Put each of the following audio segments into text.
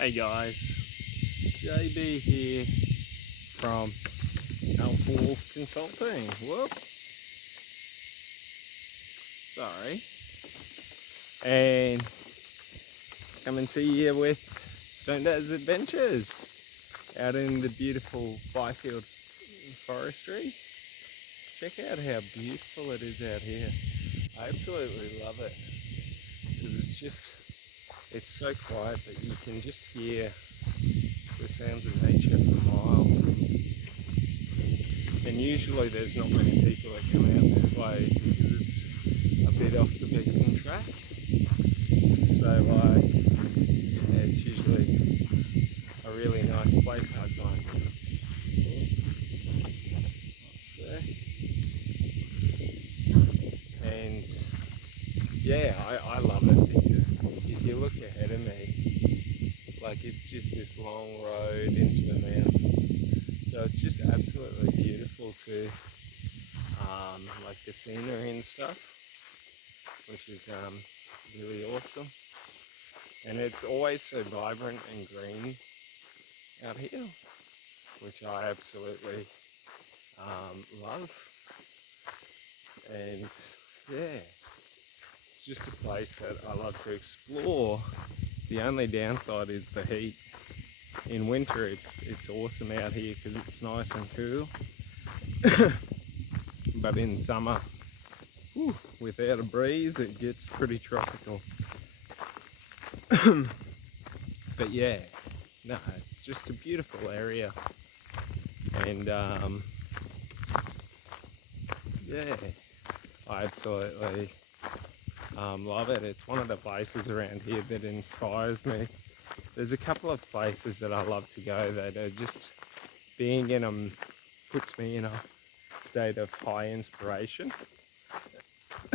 Hey guys, JB here from Alpha Wolf Consulting. Whoop, sorry. And coming to you with Stone Daz Adventures out in the beautiful Byfield Forestry. Check out how beautiful it is out here. I absolutely love it because it's so quiet that you can just hear the sounds of nature for miles. And usually there's not many people that come out this way because it's a bit off the beaten track. So yeah, it's usually a really nice place I find. And yeah, I love it because if you look ahead of me, like it's just this long road into the mountains. So it's just absolutely beautiful too. Like the scenery and stuff, which is really awesome. And it's always so vibrant and green out here, which I absolutely love. And yeah, it's just a place that I love to explore. The only downside is the heat. In winter, it's awesome out here because it's nice and cool. But in summer, without a breeze, it gets pretty tropical. But yeah, no, it's just a beautiful area. And yeah, I absolutely love it. It's one of the places around here that inspires me. There's a couple of places that I love to go that are just being in them puts me in a state of high inspiration.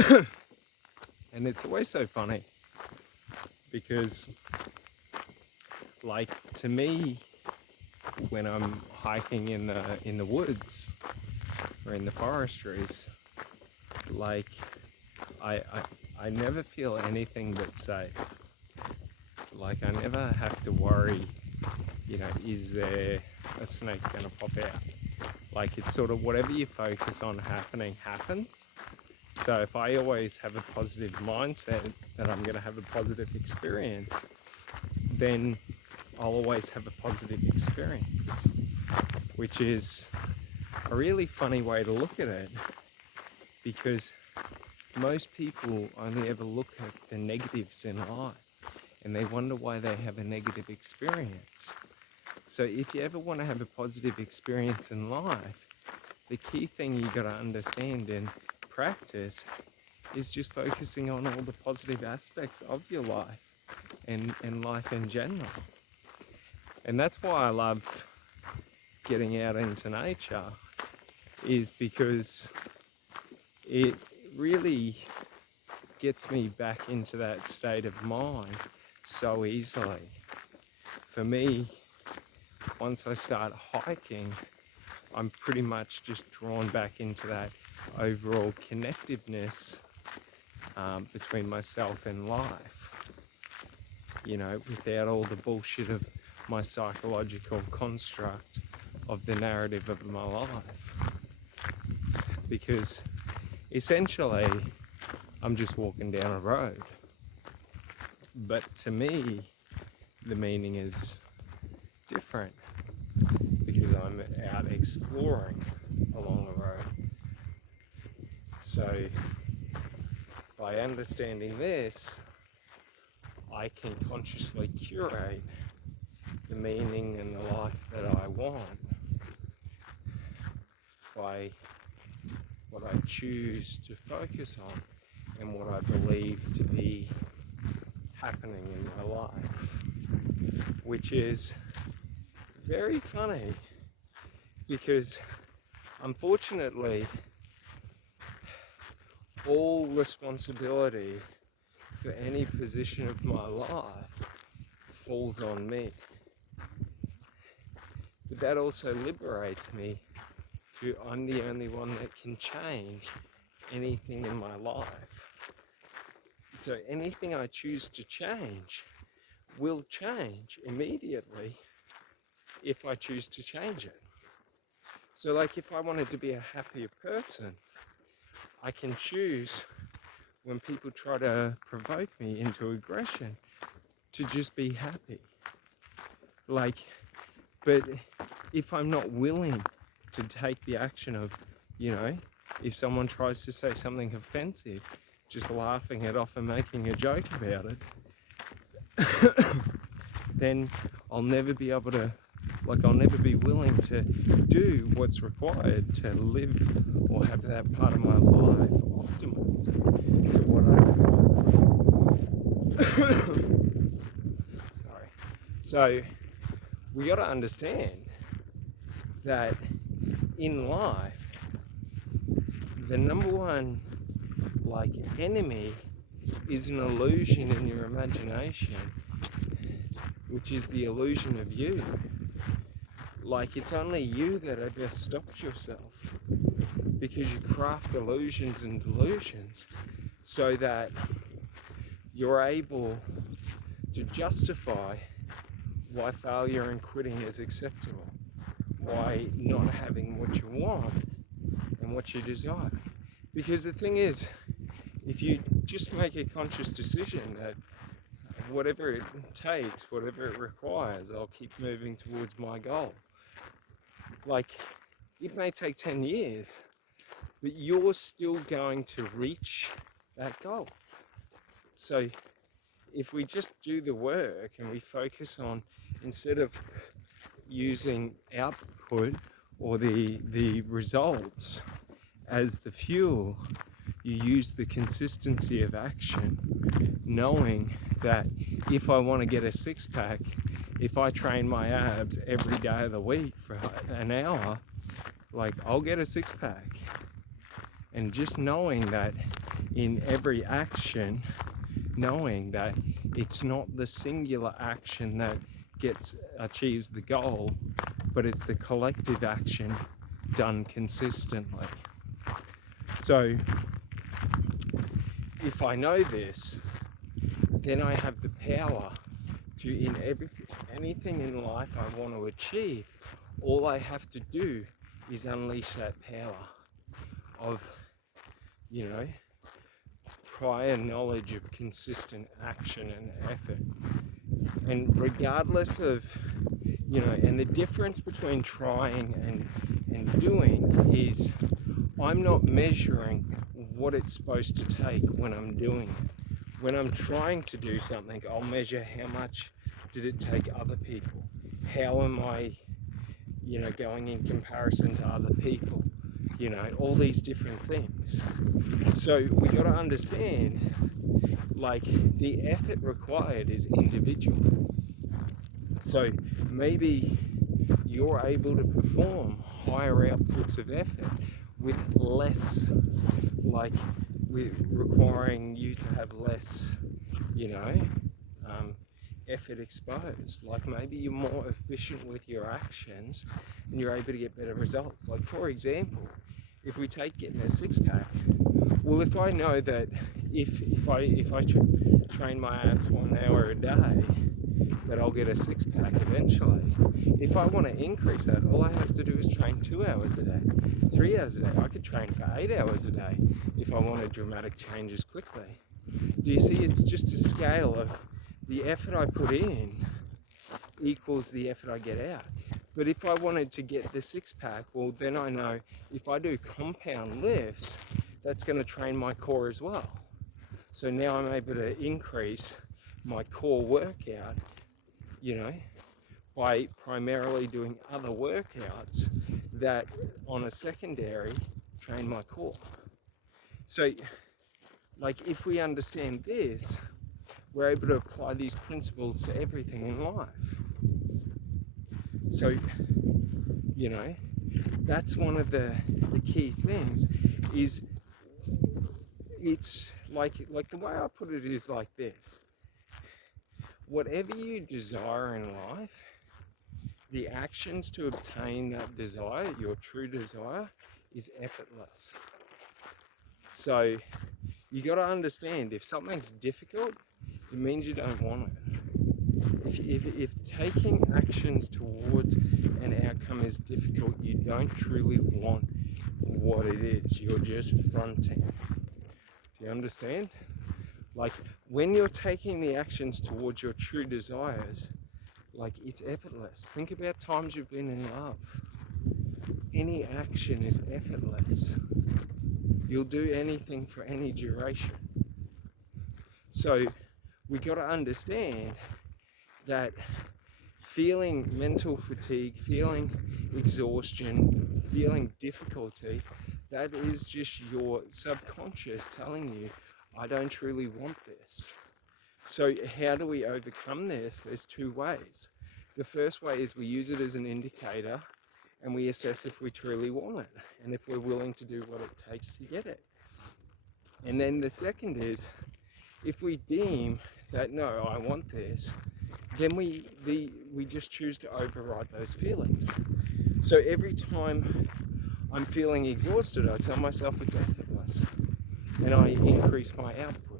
And it's always so funny because, like, to me, when I'm hiking in the woods or in the forestries, like I, I I never feel anything but safe. Like I never have to worry, is there a snake gonna pop out? Like it's sort of whatever you focus on happening happens. So if I always have a positive mindset that I'm gonna have a positive experience, then I'll always have a positive experience, which is a really funny way to look at it because most people only ever look at the negatives in life and they wonder why they have a negative experience. So if you ever want to have a positive experience in life, the key thing you got to understand and practice is just focusing on all the positive aspects of your life and life in general. And that's why I love getting out into nature, is because it really gets me back into that state of mind so easily. For me, once I start hiking, I'm pretty much just drawn back into that overall connectiveness between myself and life, without all the bullshit of my psychological construct of the narrative of my life. Because essentially, I'm just walking down a road. But to me, the meaning is different because I'm out exploring along the road. So by understanding this, I can consciously curate the meaning and the life that I want by what I choose to focus on and what I believe to be happening in my life, which is very funny because unfortunately all responsibility for any position of my life falls on me. But that also liberates me to I'm the only one that can change anything in my life. So anything I choose to change will change immediately if I choose to change it. So like if I wanted to be a happier person, I can choose when people try to provoke me into aggression to just be happy. Like, but if I'm not willing to take the action of, if someone tries to say something offensive, just laughing it off and making a joke about it, then I'll never be able to, I'll never be willing to do what's required to live or have that part of my life optimal to what I desire. Sorry. So we got to understand that in life, the number one enemy is an illusion in your imagination, which is the illusion of you. It's only you that ever stops yourself, because you craft illusions and delusions so that you're able to justify why failure and quitting is acceptable, why not having what you want and what you desire. Because the thing is, if you just make a conscious decision that whatever it takes, whatever it requires, I'll keep moving towards my goal. It may take 10 years, but you're still going to reach that goal. So if we just do the work and we focus on, instead of using output or the results as the fuel, you use the consistency of action, knowing that if I want to get a six-pack, if I train my abs every day of the week for an hour, I'll get a six-pack. And just knowing that in every action, knowing that it's not the singular action that achieves the goal, but it's the collective action done consistently. So if I know this, then I have the power to, in anything in life I want to achieve, all I have to do is unleash that power of, prior knowledge of consistent action and effort. And regardless of, and the difference between trying and doing is, I'm not measuring what it's supposed to take when I'm doing it. When I'm trying to do something, I'll measure how much did it take other people. How am I, going in comparison to other people? All these different things. So we got to understand, the effort required is individual. So maybe you're able to perform higher outputs of effort with less, with requiring you to have less, effort exposed. Maybe you're more efficient with your actions and you're able to get better results. For example, if we take getting a six-pack, well, if I know that if I train my abs 1 hour a day, that I'll get a six-pack eventually. If I want to increase that, all I have to do is train 2 hours a day, 3 hours a day. I could train for 8 hours a day if I wanted dramatic changes quickly. Do you see? It's just a scale of the effort I put in equals the effort I get out. But if I wanted to get the six-pack, well, then I know if I do compound lifts, that's going to train my core as well. So now I'm able to increase my core workout, by primarily doing other workouts that on a secondary train my core. So, if we understand this, we're able to apply these principles to everything in life. So, that's one of the key things is, it's like the way I put it is like this. Whatever you desire in life, the actions to obtain that desire, your true desire, is effortless. So you got to understand, if something's difficult, it means you don't want it. If taking actions towards an outcome is difficult, you don't truly want what it is. You're just fronting. Do you understand? Like, when you're taking the actions towards your true desires, like, it's effortless. Think about times you've been in love. Any action is effortless. You'll do anything for any duration. So we got to understand that feeling mental fatigue, feeling exhaustion, feeling difficulty, that is just your subconscious telling you, I don't truly want this. So how do we overcome this? There's two ways. The first way is we use it as an indicator and we assess if we truly want it and if we're willing to do what it takes to get it. And then the second is, if we deem that, no, I want this, then we just choose to override those feelings. So every time I'm feeling exhausted, I tell myself it's effortless, and I increase my output.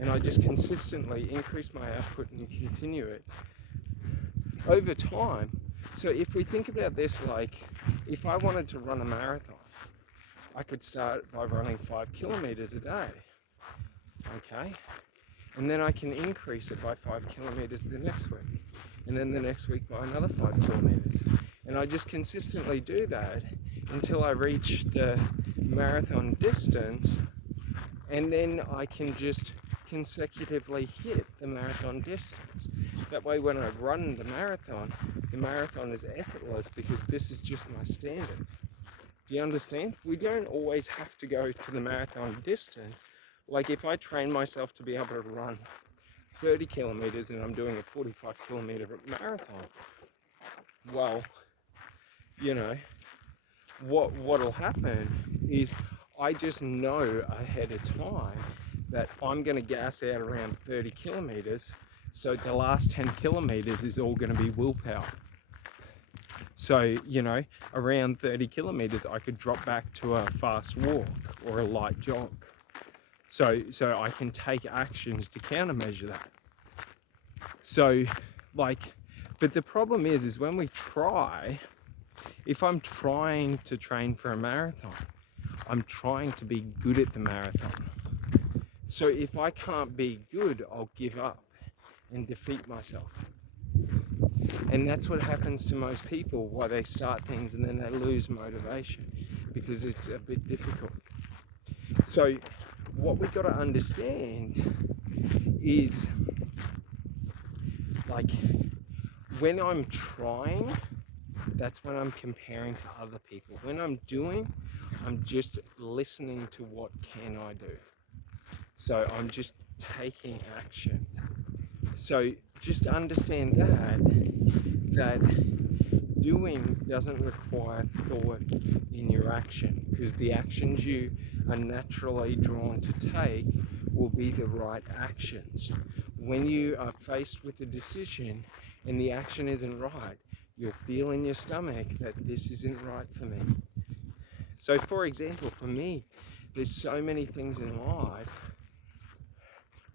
And I just consistently increase my output and continue it over time. So if we think about this, like, if I wanted to run a marathon, I could start by running 5 kilometers a day, okay? And then I can increase it by 5 kilometers the next week, and then the next week by another 5 kilometers. And I just consistently do that until I reach the marathon distance, and then I can just consecutively hit the marathon distance. That way when I run the marathon is effortless because this is just my standard. Do you understand? We don't always have to go to the marathon distance. Like, if I train myself to be able to run 30 kilometers and I'm doing a 45 kilometer marathon, well, you know, what'll happen is I just know ahead of time that I'm going to gas out around 30 kilometers, so the last 10 kilometers is all going to be willpower. So, you know, around 30 kilometers, I could drop back to a fast walk or a light jog. So I can take actions to countermeasure that. So, like, but the problem is when we try, if I'm trying to train for a marathon, I'm trying to be good at the marathon. So if I can't be good, I'll give up and defeat myself. And that's what happens to most people, why they start things and then they lose motivation, because it's a bit difficult. So what we got to understand is, like, when I'm trying, that's when I'm comparing to other people. When I'm doing, I'm just listening to what can I do. So I'm just taking action. So just understand that doing doesn't require thought in your action, because the actions you are naturally drawn to take will be the right actions. When you are faced with a decision and the action isn't right, you'll feel in your stomach that this isn't right for me. So for example, for me, there's so many things in life,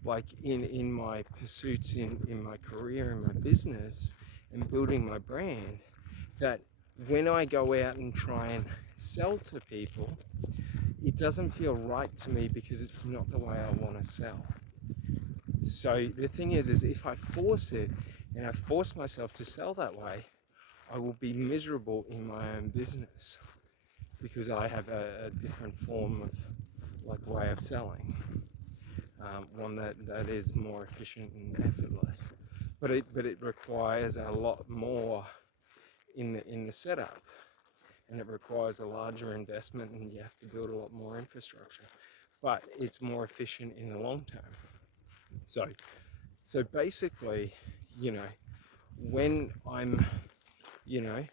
like in my pursuits, in my career, in my business, and building my brand, that when I go out and try and sell to people, it doesn't feel right to me because it's not the way I want to sell. So the thing is if I force it and I force myself to sell that way, I will be miserable in my own business because I have a different form of, like, way of selling. One that is more efficient and effortless, but it requires a lot more in the setup, and it requires a larger investment, and you have to build a lot more infrastructure. But it's more efficient in the long term. So basically, you know, when I'm, you know,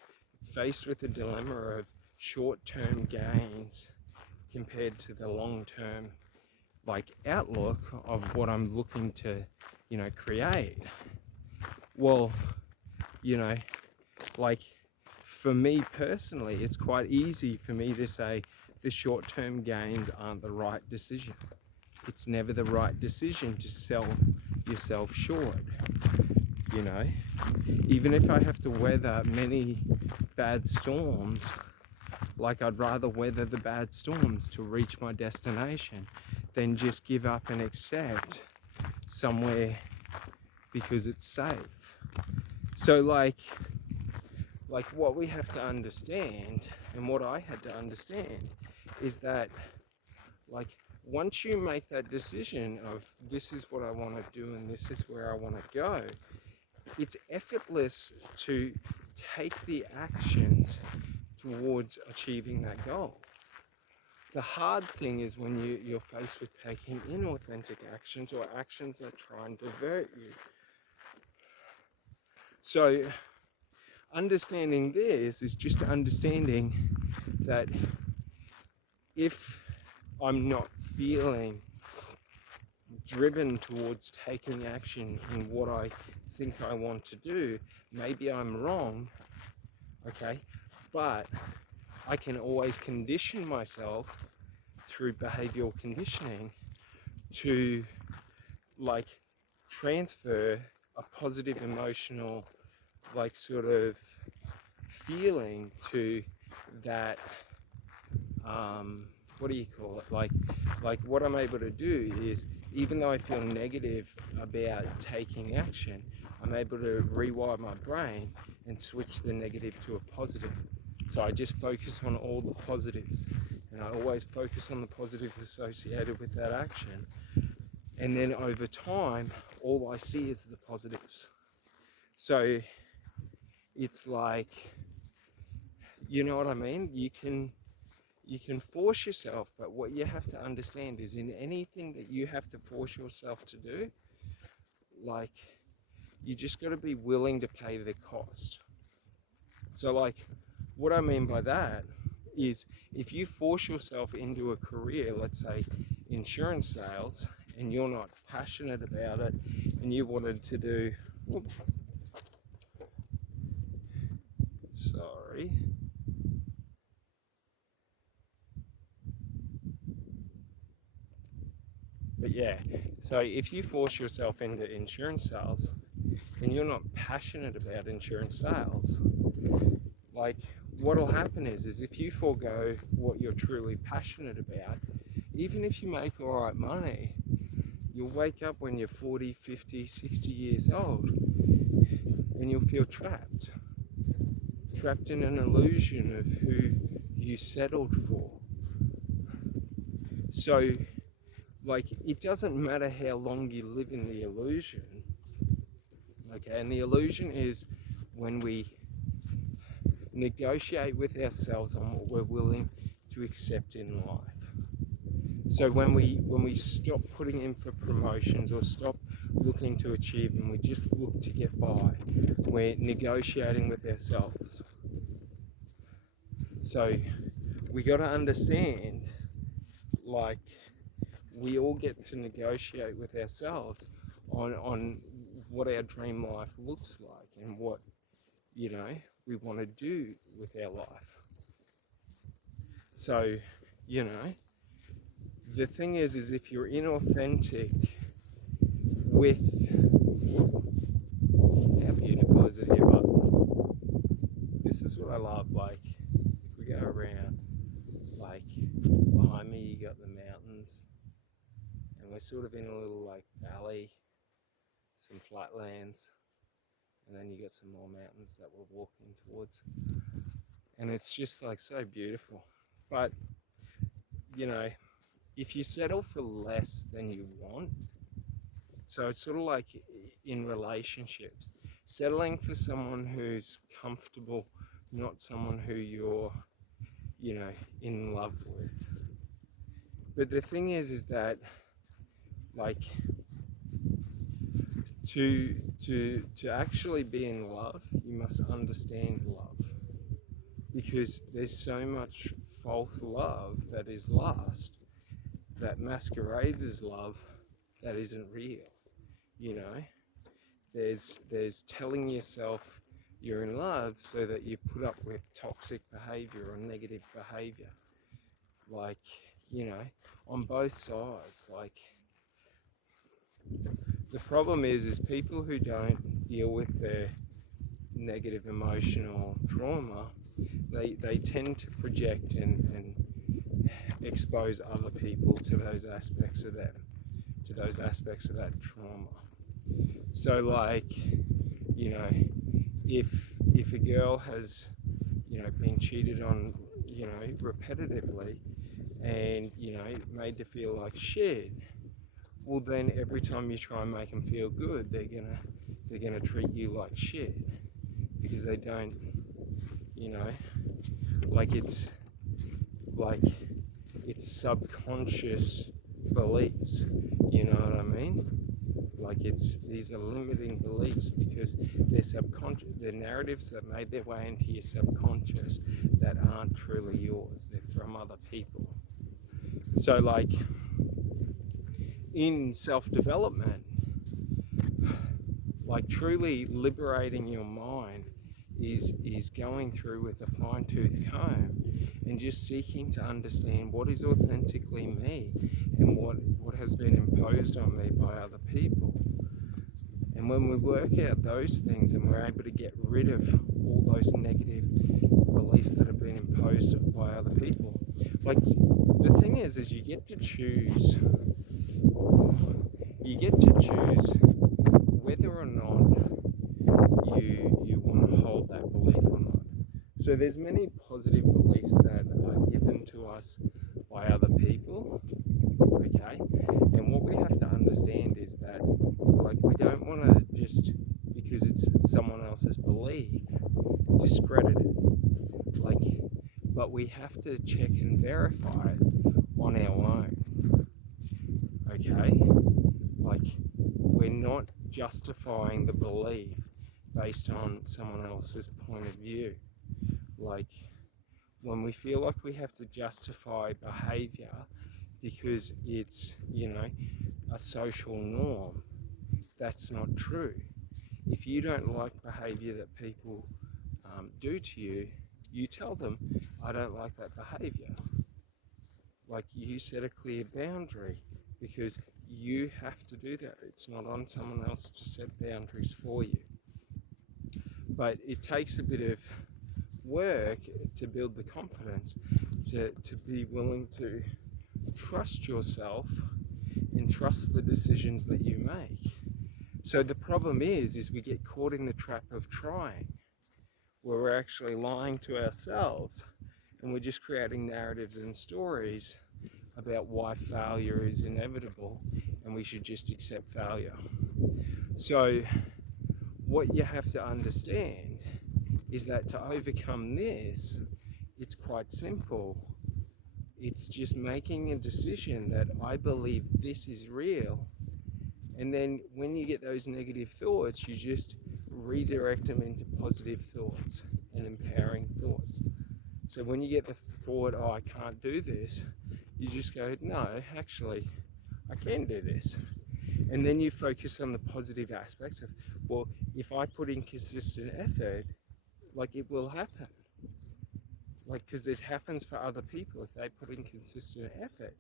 faced with the dilemma of short-term gains compared to the long-term, like, outlook of what I'm looking to, you know, create, well, you know, like, for me personally, it's quite easy for me to say the short-term gains aren't the right decision. It's never the right decision to sell yourself short. you know, even if I have to weather many bad storms, like I'd rather weather the bad storms to reach my destination than just give up and accept somewhere because it's safe. So like what we have to understand, and what I had to understand, is that like once you make that decision of this is what I want to do and this is where I want to go, it's effortless to take the actions towards achieving that goal. The hard thing is when you're faced with taking inauthentic actions or actions that try and divert you. So understanding this is just understanding that if I'm not feeling driven towards taking action in what I think I want to do, maybe I'm wrong, okay? But I can always condition myself through behavioral conditioning to like transfer a positive emotional like sort of feeling to that what do you call it, like what I'm able to do is, even though I feel negative about taking action, I'm able to rewire my brain and switch the negative to a positive. So I just focus on all the positives, and I always focus on the positives associated with that action, and then over time all I see is the positives. So it's like, you know what I mean? You can force yourself, but what you have to understand is in anything that you have to force yourself to do, like you just got to be willing to pay the cost. So like what I mean by that is if you force yourself into a career, let's say insurance sales, and you're not passionate about it and you wanted to do, oops, sorry. But yeah, so if you force yourself into insurance sales and you're not passionate about insurance sales, like what'll happen is if you forego what you're truly passionate about, even if you make all right money, you'll wake up when you're 40, 50, 60 years old and you'll feel trapped in an illusion of who you settled for. So like it doesn't matter how long you live in the illusion, okay? And the illusion is when we negotiate with ourselves on what we're willing to accept in life. So when we stop putting in for promotions or stop looking to achieve and we just look to get by, we're negotiating with ourselves. So we got to understand, like, we all get to negotiate with ourselves on what our dream life looks like and what, you know, we want to do with our life. So, you know, the thing is if you're inauthentic with, how beautiful is it here, but this is what I love, like, if we go around, like, behind me you got the mountains, and we're sort of in a little, like, valley, some flatlands, and then you got some more mountains that we're walking towards, and it's just, like, so beautiful. But, you know, if you settle for less than you want, so it's sort of like in relationships, settling for someone who's comfortable, not someone who you're, you know, in love with. But the thing is that, like, to actually be in love, you must understand love, because there's so much false love that is lust, that masquerades as love, that isn't real. You know, there's telling yourself you're in love so that you put up with toxic behavior or negative behavior, like, you know, on both sides. Like, The problem is people who don't deal with their negative emotional trauma, they tend to project and expose other people to those aspects of them, to those aspects of that trauma. So like, you know, if a girl has, you know, been cheated on, you know, repetitively, and, you know, made to feel like shit, well then every time you try and make them feel good, they're gonna treat you like shit, because they don't, you know, like it's subconscious beliefs, you know what I mean? Like these are limiting beliefs because they're subconscious, they're narratives that made their way into your subconscious that aren't truly yours, they're from other people. So like in self-development, like truly liberating your mind is going through with a fine-tooth comb and just seeking to understand what is authentically me and what has been imposed on me by other people. And when we work out those things and we're able to get rid of all those negative beliefs that have been imposed by other people, like the thing is you get to choose whether or not you want to hold that belief or not. So there's many positive beliefs that are given to us by other people, okay? And what we have to understand is that, like, we don't want to just, because it's someone else's belief, discredit it. Like, but we have to check and verify it on our own, okay? Like, we're not justifying the belief based on someone else's point of view. Like, when we feel like we have to justify behavior because it's, you know, a social norm, that's not true. If you don't like behavior that people do to you, you tell them, I don't like that behavior. Like, you set a clear boundary because you have to do that. It's not on someone else to set boundaries for you. But it takes a bit of work to build the confidence to be willing to trust yourself and trust the decisions that you make. So the problem is we get caught in the trap of trying, where we're actually lying to ourselves and we're just creating narratives and stories about why failure is inevitable and we should just accept failure. So what you have to understand is that to overcome this, it's quite simple. It's just making a decision that I believe this is real. And then when you get those negative thoughts, you just redirect them into positive thoughts and empowering thoughts. So when you get the thought, oh, I can't do this, you just go, no, actually, I can do this. And then you focus on the positive aspects of, well, if I put in consistent effort, like, it will happen. Like, because it happens for other people. If they put in consistent effort,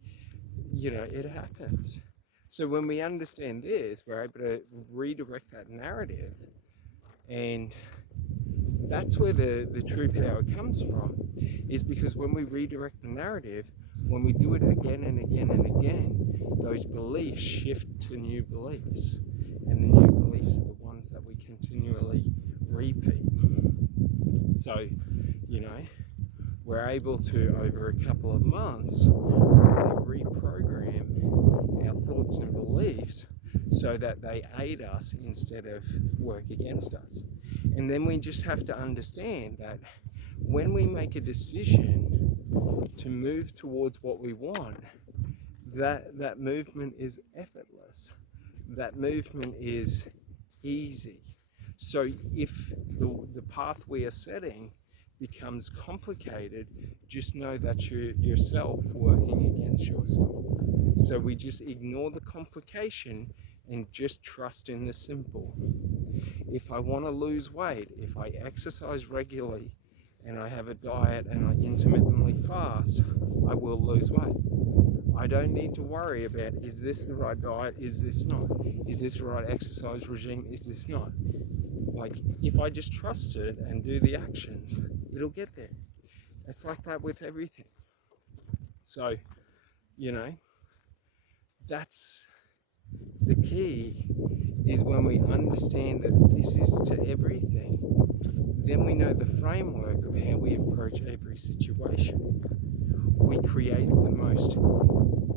you know, it happens. So when we understand this, we're able to redirect that narrative, and that's where the true power comes from, is because when we redirect the narrative, when we do it again and again and again, those beliefs shift to new beliefs, and the new beliefs are the ones that we continually repeat. So, you know, we're able to, over a couple of months, really reprogram our thoughts and beliefs so that they aid us instead of work against us. And then we just have to understand that when we make a decision to move towards what we want, that movement is effortless. That movement is easy. So if the path we are setting becomes complicated, just know that you're yourself working against yourself. So we just ignore the complication and just trust in the simple. If I want to lose weight, if I exercise regularly and I have a diet and I intermittently fast, I will lose weight. I don't need to worry about, is this the right diet, is this not? Is this the right exercise regime, is this not? Like, if I just trust it and do the actions, it'll get there. It's like that with everything. So, you know, that's the key, is when we understand that this is to everything, then we know the framework of how we approach every situation. We create the most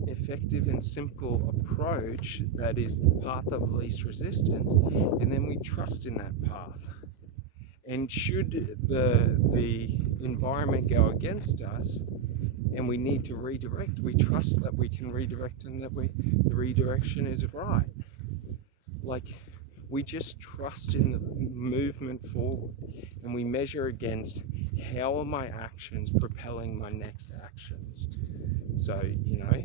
effective and simple approach that is the path of least resistance, and then we trust in that path. And should the environment go against us and we need to redirect, we trust that we can redirect and that the redirection is right. Like, we just trust in the movement forward, and we measure against, how are my actions propelling my next actions? So, you know,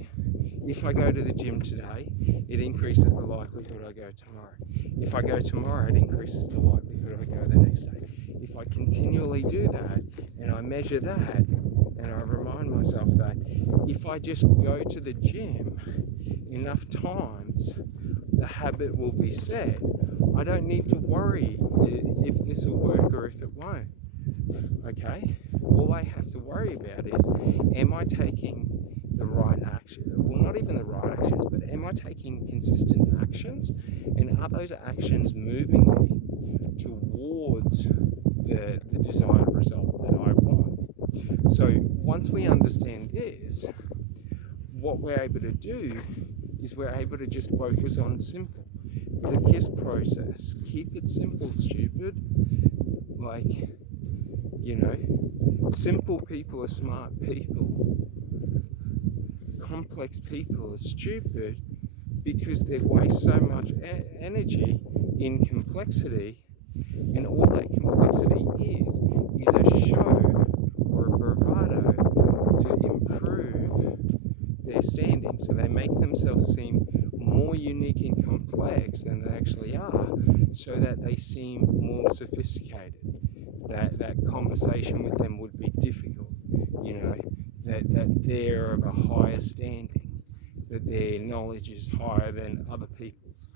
if I go to the gym today, it increases the likelihood I go tomorrow. If I go tomorrow, it increases the likelihood I go the next day. If I continually do that, and I measure that, and I remind myself that if I just go to the gym enough times, the habit will be set. I don't need to worry if this will work or if it won't. Okay? All I have to worry about is, am I taking the right action? Well, not even the right actions, but am I taking consistent actions? And are those actions moving me towards the desired result that I want? So once we understand this, what we're able to do is we're able to just focus on simple. The KISS process. Keep it simple, stupid. Like, you know, simple people are smart people. Complex people are stupid because they waste so much energy in complexity, and all that complexity is a show or a bravado to improve their standing. So they make themselves seem more unique and complex than they actually are, so that they seem more sophisticated. That conversation with them would be difficult, you know, that they're of a higher standing, that their knowledge is higher than other people's.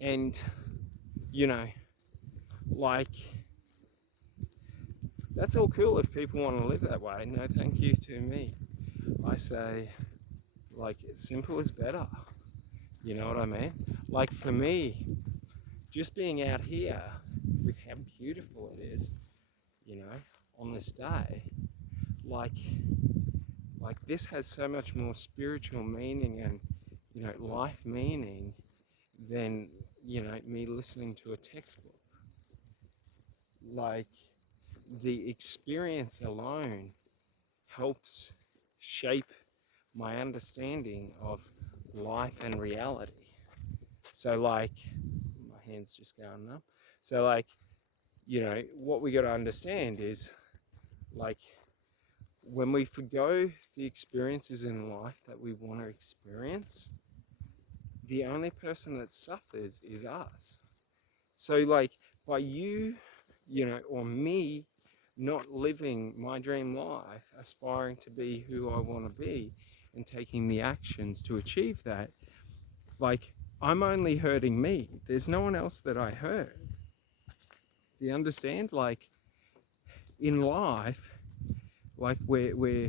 And, you know, like, that's all cool if people want to live that way. No thank you to me. I say, like, simple is better. You know what I mean? Like, for me, just being out here with how beautiful it is, you know, on this day, like this has so much more spiritual meaning and, you know, life meaning than, you know, me listening to a textbook. Like, the experience alone helps shape my understanding of life and reality. So, like, my hand's just going up. So, like, you know, what we got to understand is, like, when we forgo the experiences in life that we want to experience, the only person that suffers is us. So, like, by you know, or me not living my dream life, aspiring to be who I want to be and taking the actions to achieve that, like, I'm only hurting me. There's no one else that I hurt. Do you understand? Like, in life, like, we're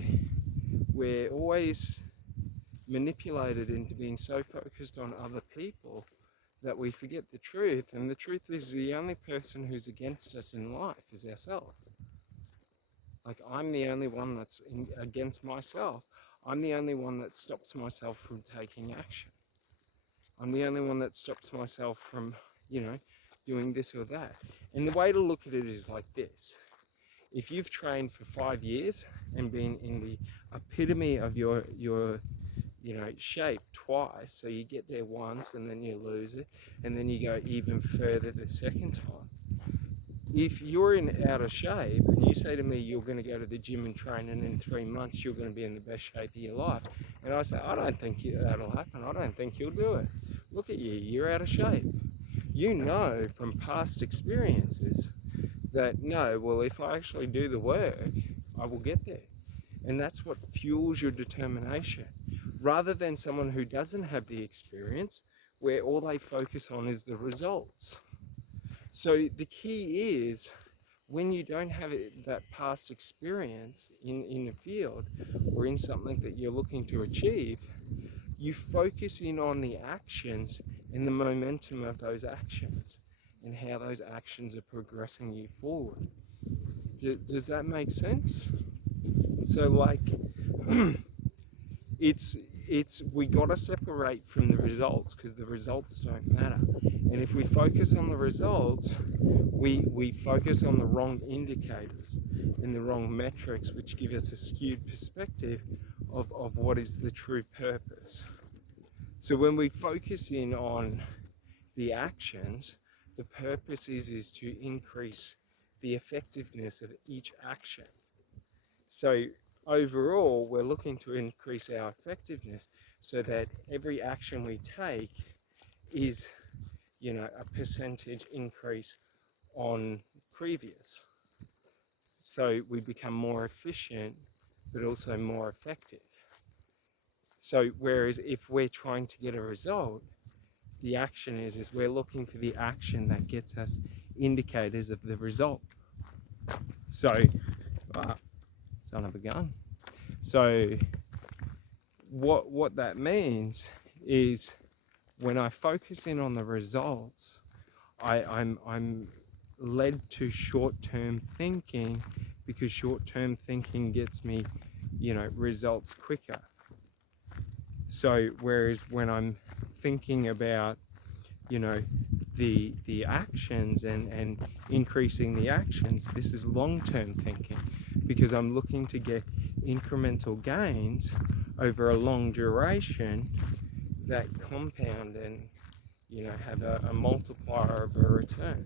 always manipulated into being so focused on other people that we forget the truth. And the truth is, the only person who's against us in life is ourselves. Like, I'm the only one that's against myself. I'm the only one that stops myself from taking action. I'm the only one that stops myself from, you know, doing this or that. And the way to look at it is like this. If you've trained for 5 years and been in the epitome of your you know, shape twice, so you get there once and then you lose it, and then you go even further the second time. If you're in out of shape and you say to me you're going to go to the gym and train, and in 3 months you're going to be in the best shape of your life, and I say, I don't think that'll happen, I don't think you'll do it. Look at you, you're out of shape. You know from past experiences that, no, well, if I actually do the work, I will get there. And that's what fuels your determination. rather than someone who doesn't have the experience, where all they focus on is the results. So the key is, when you don't have that past experience in the field or in something that you're looking to achieve, you focus in on the actions and the momentum of those actions and how those actions are progressing you forward. Does that make sense? So like, it's we gotta separate from the results, because the results don't matter. And if we focus on the results, we focus on the wrong indicators and the wrong metrics, which give us a skewed perspective of what is the true purpose. So when we focus in on the actions, the purpose is to increase the effectiveness of each action. So overall, we're looking to increase our effectiveness so that every action we take is, a percentage increase on previous. So we become more efficient, but also more effective. So whereas if we're trying to get a result, the action is we're looking for the action that gets us indicators of the result. So, son of a gun. So what that means is, when I focus in on the results, I'm led to short-term thinking, because short-term thinking gets me, results quicker. So whereas when I'm thinking about, the actions and increasing the actions, this is long-term thinking, because I'm looking to get incremental gains over a long duration that compound and, have a multiplier of a return.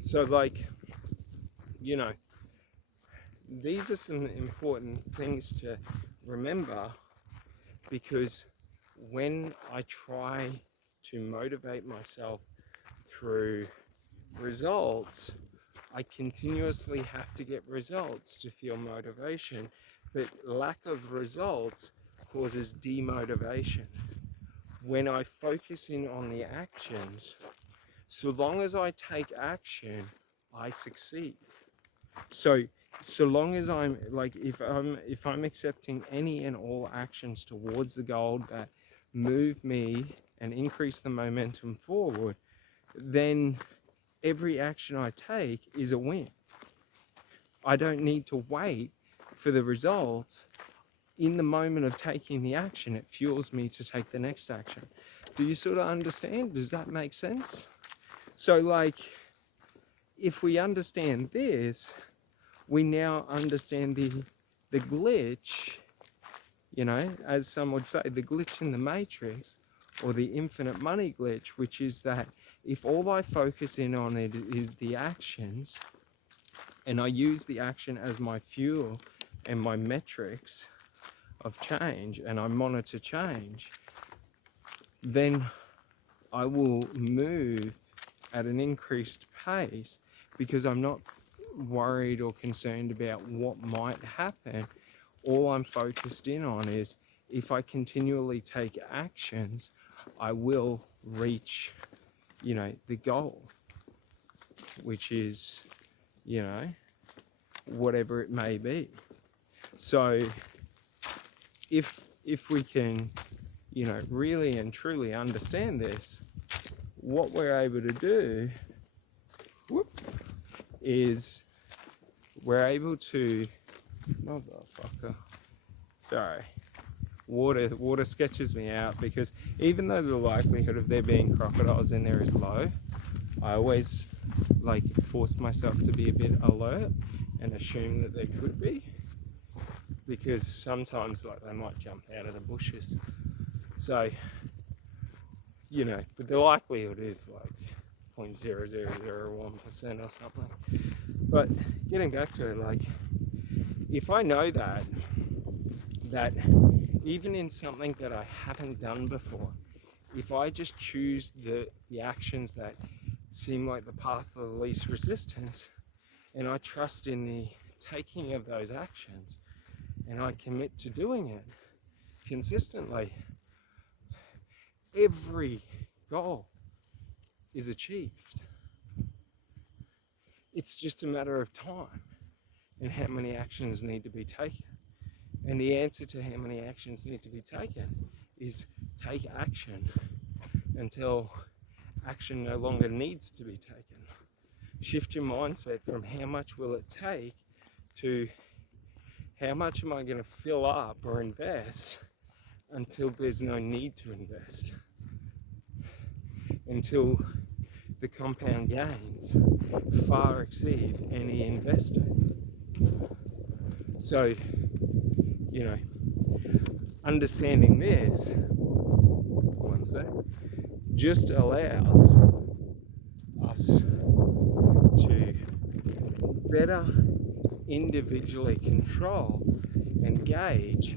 So like, these are some important things to remember, because when I try to motivate myself through results, I continuously have to get results to feel motivation, but lack of results causes demotivation. When I focus in on the actions, so long as I take action, I succeed. So long as I'm like, if I'm accepting any and all actions towards the goal that move me and increase the momentum forward, then every action I take is a win. I don't need to wait for the results. In the moment of taking the action, it fuels me to take the next action. Do you sort of understand? Does that make sense? So like, if we understand this, we now understand the glitch, as some would say, the glitch in the matrix, or the infinite money glitch, which is that if all I focus in on it is the actions, and I use the action as my fuel and my metrics of change, and I monitor change, then I will move at an increased pace, because I'm not worried or concerned about what might happen. All I'm focused in on is, if I continually take actions, I will reach, the goal, which is, whatever it may be. So if we can, really and truly understand this, what we're able to do is we're able to, motherfucker, sorry, water sketches me out, because even though the likelihood of there being crocodiles in there is low, I always force myself to be a bit alert and assume that there could be, because sometimes they might jump out of the bushes. So, but the likelihood is 0.0001% or something. But getting back to it, if I know that even in something that I haven't done before, if I just choose the actions that seem like the path of the least resistance, and I trust in the taking of those actions, and I commit to doing it consistently, every goal is achieved. It's just a matter of time and how many actions need to be taken. And the answer to how many actions need to be taken is take action until action no longer needs to be taken. Shift your mindset from how much will it take to how much am I going to fill up or invest until there's no need to invest, until the compound gains far exceed any investment. So, understanding this, one sec, just allows us to better individually control and gauge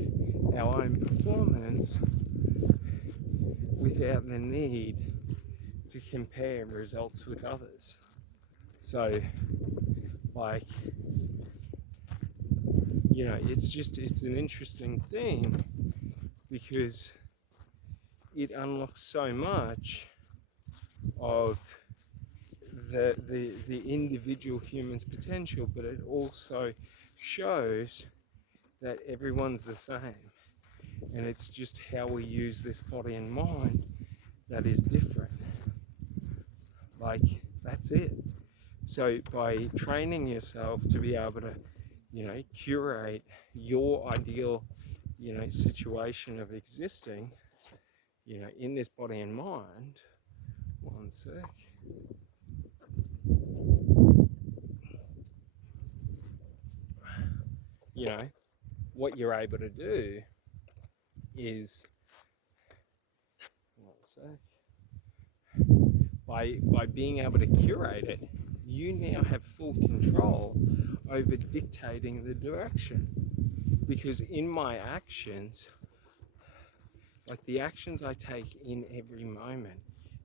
our own performance without the need to compare results with others. So, it's an interesting thing because it unlocks so much of the individual human's potential, but it also shows that everyone's the same, and it's just how we use this body and mind that is different. That's it. So by training yourself to be able to curate your ideal situation of existing in this body and mind, one sec, what you're able to do is, one sec, by being able to curate it, you now have full control over dictating the direction. Because in my actions, the actions I take in every moment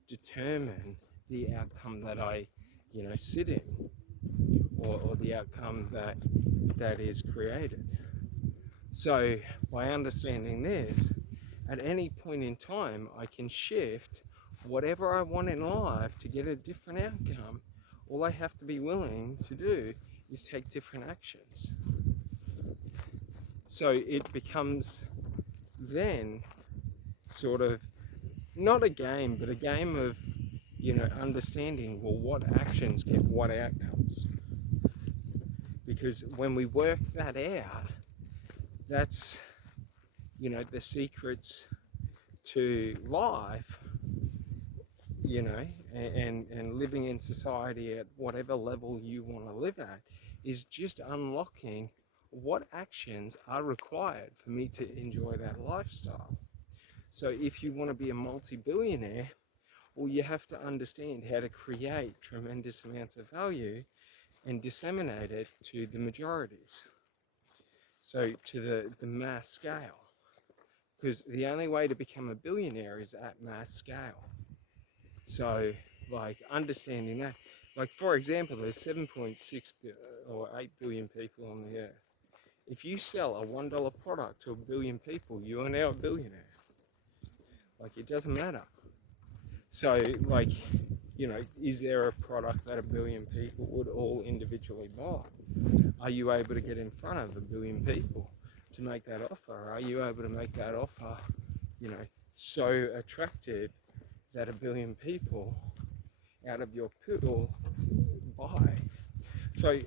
determine the outcome that I sit in, or the outcome that is created. So by understanding this, at any point in time I can shift whatever I want in life to get a different outcome. All I have to be willing to do is take different actions. So it becomes then sort of not a game, but a game of understanding, well, what actions get what outcomes. Because when we work that out, that's the secrets to life, and living in society at whatever level you want to live at, is just unlocking what actions are required for me to enjoy that lifestyle. So if you want to be a multi-billionaire, well, you have to understand how to create tremendous amounts of value and disseminate it to the majorities, so to the mass scale. Because the only way to become a billionaire is at mass scale. So, understanding that, for example, there's 7.6 or 8 billion people on the earth. If you sell a $1 product to 1 billion people, you are now a billionaire. It doesn't matter. So, is there a product that 1 billion people would all individually buy? Are you able to get in front of 1 billion people to make that offer? Are you able to make that offer, so attractive that 1 billion people out of your pool buy? So,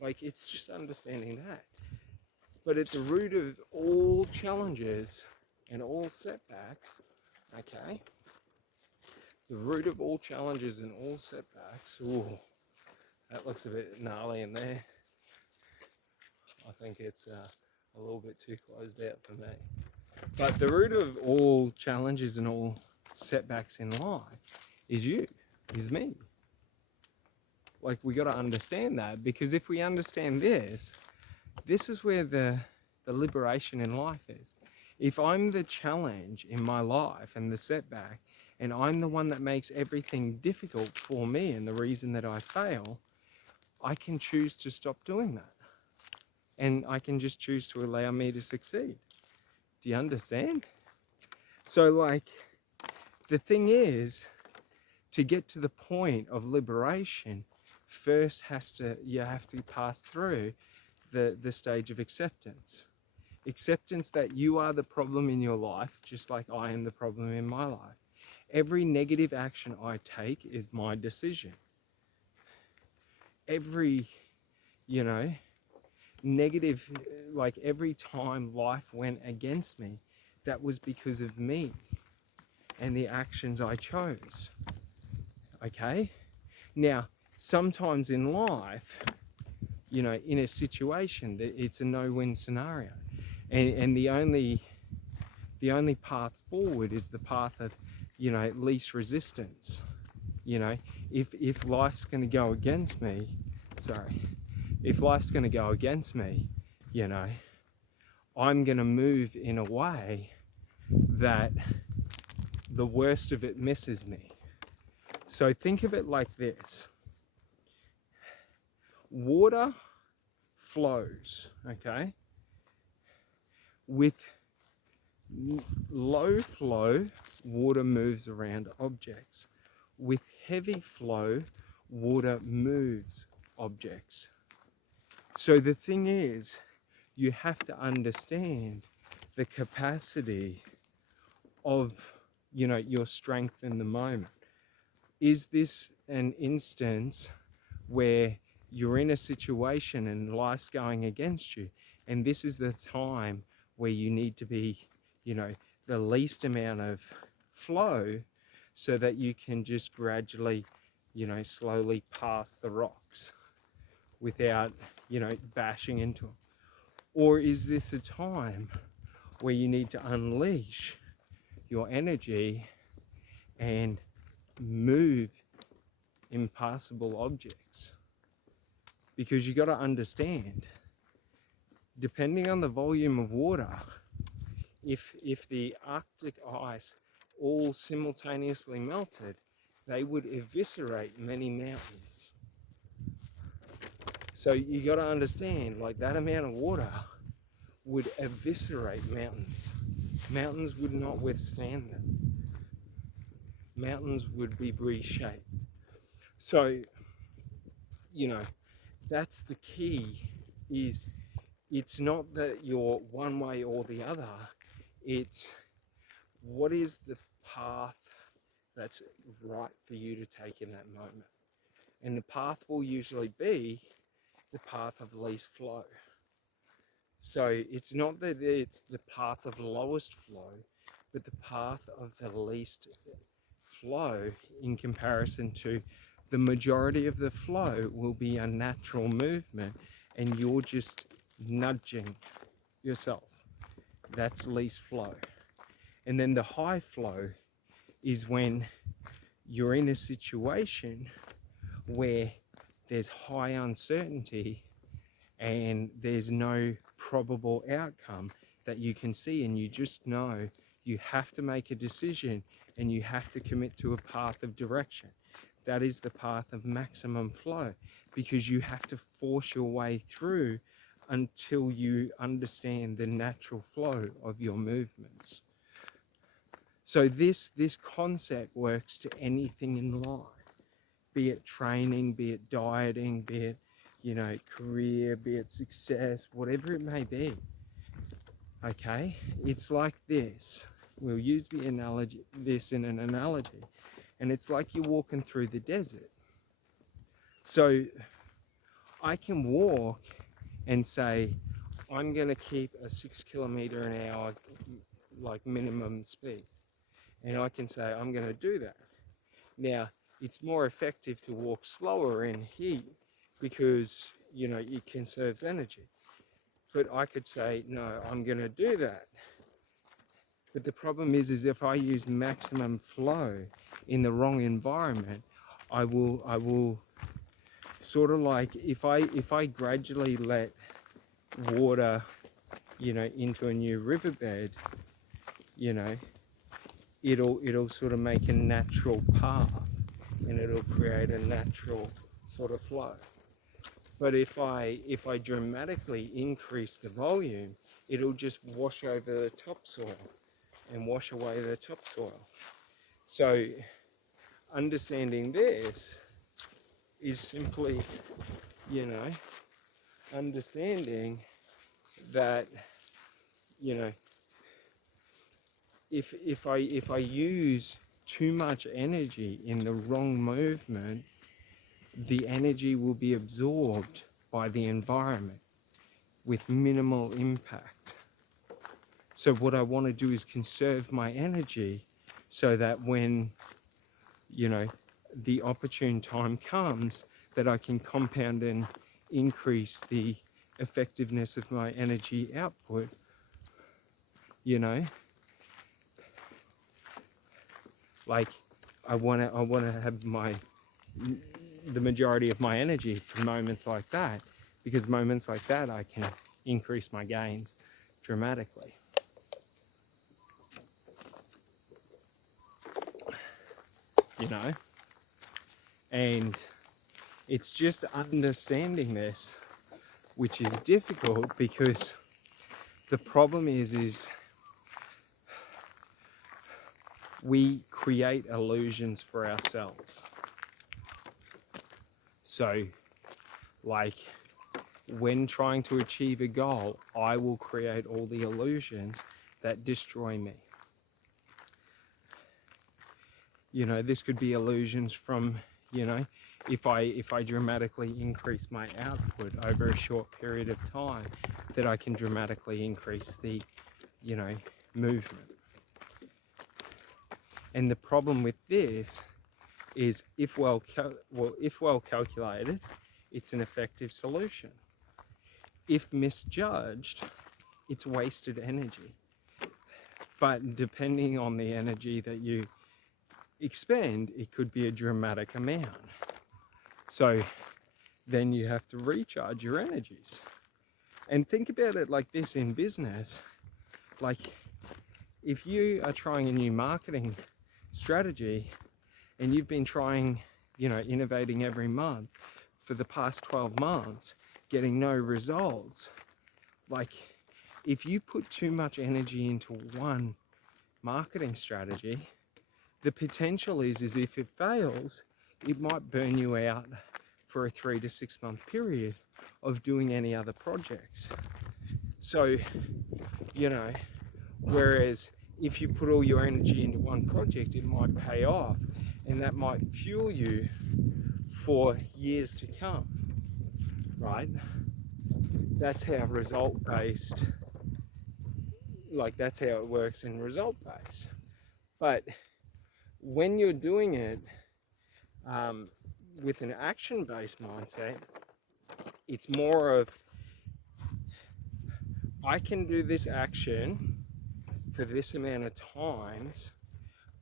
it's just understanding that. But at the root of all challenges and all setbacks, okay, the root of all challenges and all setbacks, ooh, that looks a bit gnarly in there. I think it's a little bit too closed out for me. But the root of all challenges and all setbacks in life is you, is me. We got to understand that, because if we understand this is where the liberation in life is. If I'm the challenge in my life and the setback, and I'm the one that makes everything difficult for me and the reason that I fail, I can choose to stop doing that. And I can just choose to allow me to succeed. Do you understand? So like, the thing is, to get to the point of liberation, first you have to pass through the stage of acceptance. Acceptance that you are the problem in your life, just like I am the problem in my life. Every negative action I take is my decision. Every, you know, negative, like every time life went against me, that was because of me and the actions I chose. Okay? Now, sometimes in life, you know, in a situation, it's a no-win scenario. And the only path forward is the path of, you know, least resistance. You know, if life's going to go against me, if life's going to go against me, you know, I'm going to move in a way that the worst of it misses me. So think of it like this. Water flows, okay? With low flow, water moves around objects. With heavy flow, water moves objects. So the thing is, you have to understand the capacity of, you know, your strength in the moment. Is this an instance where you're in a situation and life's going against you, and this is the time where you need to be, you know, the least amount of flow so that you can just gradually, you know, slowly pass the rocks without, you know, bashing into them? Or is this a time where you need to unleash your energy and move impassable objects? Because you got to understand, depending on the volume of water, if the Arctic ice all simultaneously melted, they would eviscerate many mountains. So you got to understand, like, that amount of water would eviscerate mountains. Mountains would not withstand them. Mountains would be reshaped. So, you know, that's the key, is it's not that you're one way or the other. It's what is the path that's right for you to take in that moment. And the path will usually be the path of least flow. So it's not that it's the path of lowest flow, but the path of the least flow in comparison to the majority of the flow will be a natural movement, and you're just nudging yourself. That's least flow. And then the high flow is when you're in a situation where there's high uncertainty and there's no probable outcome that you can see, and you just know you have to make a decision and you have to commit to a path of direction. That is the path of maximum flow, because you have to force your way through until you understand the natural flow of your movements. So this concept works to anything in life, be it training, be it dieting, be it, you know, career, be it success, whatever it may be. Okay, it's like this. We'll use the analogy, this in an analogy, and it's like you're walking through the desert. So I can walk and say, I'm going to keep a 6 kilometer an hour, like, minimum speed. And I can say, I'm going to do that. Now, it's more effective to walk slower in heat because, you know, it conserves energy. But I could say, no, I'm going to do that. But the problem is if I use maximum flow in the wrong environment, I will sort of like, if I gradually let water, you know, into a new riverbed, you know, it'll sort of make a natural path and it'll create a natural sort of flow. But if I dramatically increase the volume, it'll just wash over the topsoil and wash away the topsoil. So understanding this is simply, you know, understanding that, you know, if I use too much energy in the wrong movement, the energy will be absorbed by the environment with minimal impact. So what I want to do is conserve my energy so that when, you know, the opportune time comes, that I can compound and increase the effectiveness of my energy output, you know. Like I want to have the majority of my energy for moments like that, because moments like that I can increase my gains dramatically. You know, and it's just understanding this which is difficult, because the problem is we create illusions for ourselves. So like when trying to achieve a goal, I will create all the illusions that destroy me. You know, this could be illusions from, you know, if I dramatically increase my output over a short period of time, that I can dramatically increase the, you know, movement. And the problem with this is if well calculated, it's an effective solution. If misjudged, it's wasted energy. But depending on the energy that you expend, it could be a dramatic amount. So then you have to recharge your energies. And think about it like this in business. Like if you are trying a new marketing strategy and you've been trying, you know, innovating every month for the past 12 months, getting no results, like if you put too much energy into one marketing strategy, the potential is if it fails, it might burn you out for a 3 to 6 month period of doing any other projects. So, you know, whereas if you put all your energy into one project, it might pay off, and that might fuel you for years to come, right? That's how result-based, like that's how it works in result-based. But when you're doing it with an action-based mindset, it's more of, I can do this action for this amount of times,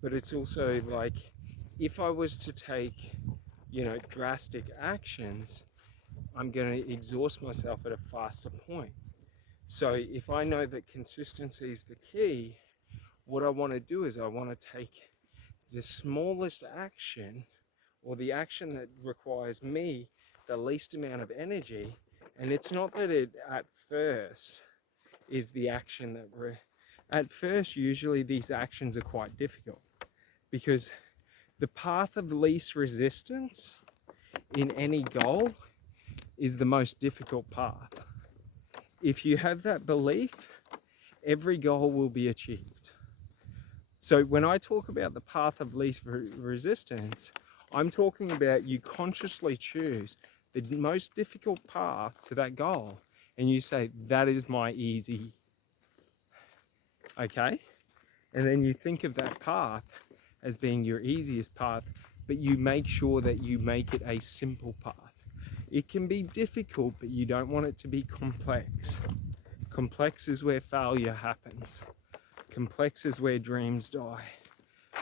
but it's also like, if I was to take, you know, drastic actions, I'm going to exhaust myself at a faster point. So if I know that consistency is the key, what I want to do is I want to take the smallest action, or the action that requires me the least amount of energy. And it's not that it at first is the action that at first usually these actions are quite difficult, because the path of least resistance in any goal is the most difficult path. If you have that belief, every goal will be achieved. So when I talk about the path of least resistance, I'm talking about you consciously choose the most difficult path to that goal, and you say, that is my easy, okay? And then you think of that path as being your easiest path, but you make sure that you make it a simple path. It can be difficult, but you don't want it to be complex. Complex is where failure happens. Complex is where dreams die,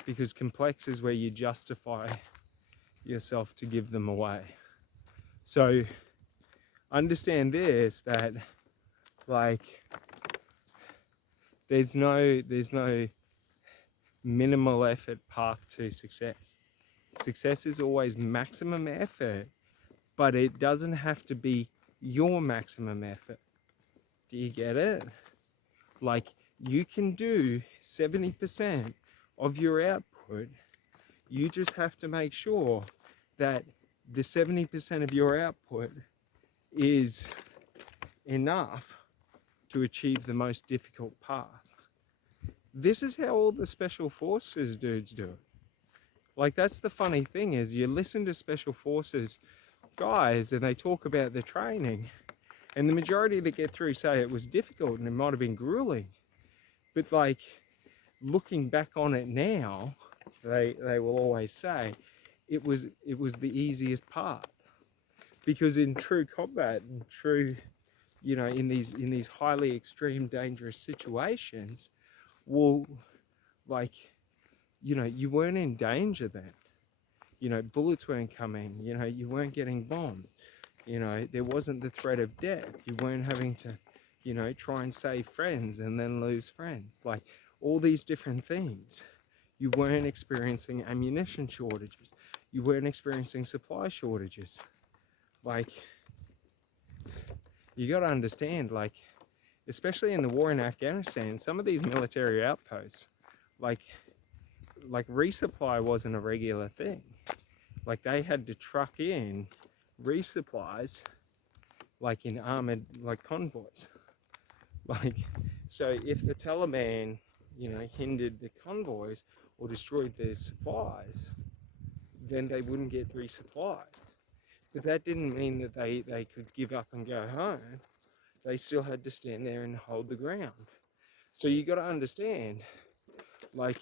because complex is where you justify yourself to give them away. So understand this, that like there's no minimal effort path to success. Success is always maximum effort, but it doesn't have to be your maximum effort. Do you get it? Like, you can do 70% of your output. You just have to make sure that the 70% of your output is enough to achieve the most difficult path. This is how all the special forces dudes do it. Like, that's the funny thing, is you listen to special forces guys and they talk about the training, and the majority that get through say it was difficult and it might have been grueling. But like, looking back on it now, they will always say it was the easiest part. Because in true combat and true, in these highly extreme dangerous situations, well, like, you weren't in danger then. Bullets weren't coming, you weren't getting bombed, there wasn't the threat of death, you weren't having to, try and save friends and then lose friends, like all these different things. You weren't experiencing ammunition shortages, you weren't experiencing supply shortages. Like, you got to understand, like, especially in the war in Afghanistan, some of these military outposts, like resupply wasn't a regular thing. Like, they had to truck in resupplies, like in armored, like, convoys. Like, so if the Taliban, hindered the convoys or destroyed their supplies, then they wouldn't get resupplied. But that didn't mean that they could give up and go home. They still had to stand there and hold the ground. So you got to understand, like,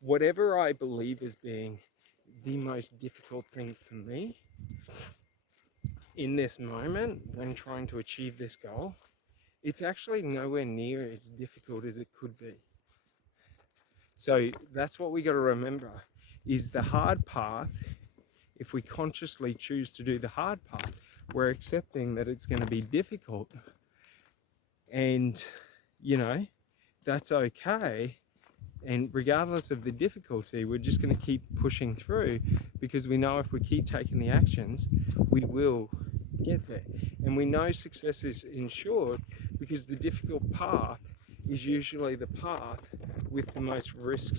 whatever I believe as being the most difficult thing for me in this moment when trying to achieve this goal, it's actually nowhere near as difficult as it could be. So that's what we got to remember, is the hard path. If we consciously choose to do the hard path, we're accepting that it's going to be difficult, and that's okay. And regardless of the difficulty, we're just going to keep pushing through, because we know if we keep taking the actions, we will get there. And we know success is ensured because the difficult path is usually the path with the most risk,